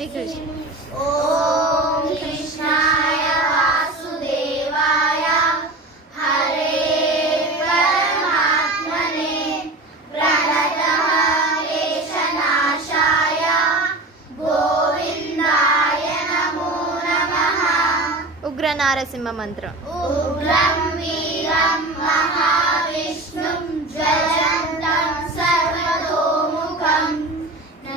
श्रीकृष्ण। ओम कृष्णाय वासुदेवाय हरे परमात्मने प्रणतः क्लेशनाशाय गोविंदाय नमो नमः। उग्र नारसिंह मंत्र। उग्रं वीरं महाविष्णुं ज्वलन्तं सर्वतोमुखं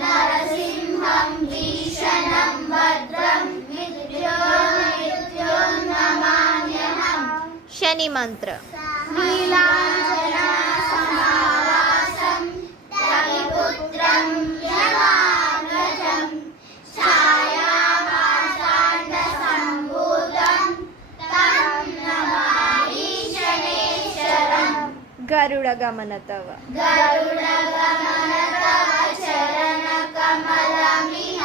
नरसिंहं भीषणं भद्रं मृत्युर्नमाम्यहम्। शनि मंत्र। नीलाञ्जनसमाभासं रविपुत्रं यमाग्रजं छायामार्ताण्डसम्भूतं तं नमामि शनैश्चरम्। गरुड़ गमन तव। गरुडगमन तव चरणकमलमिह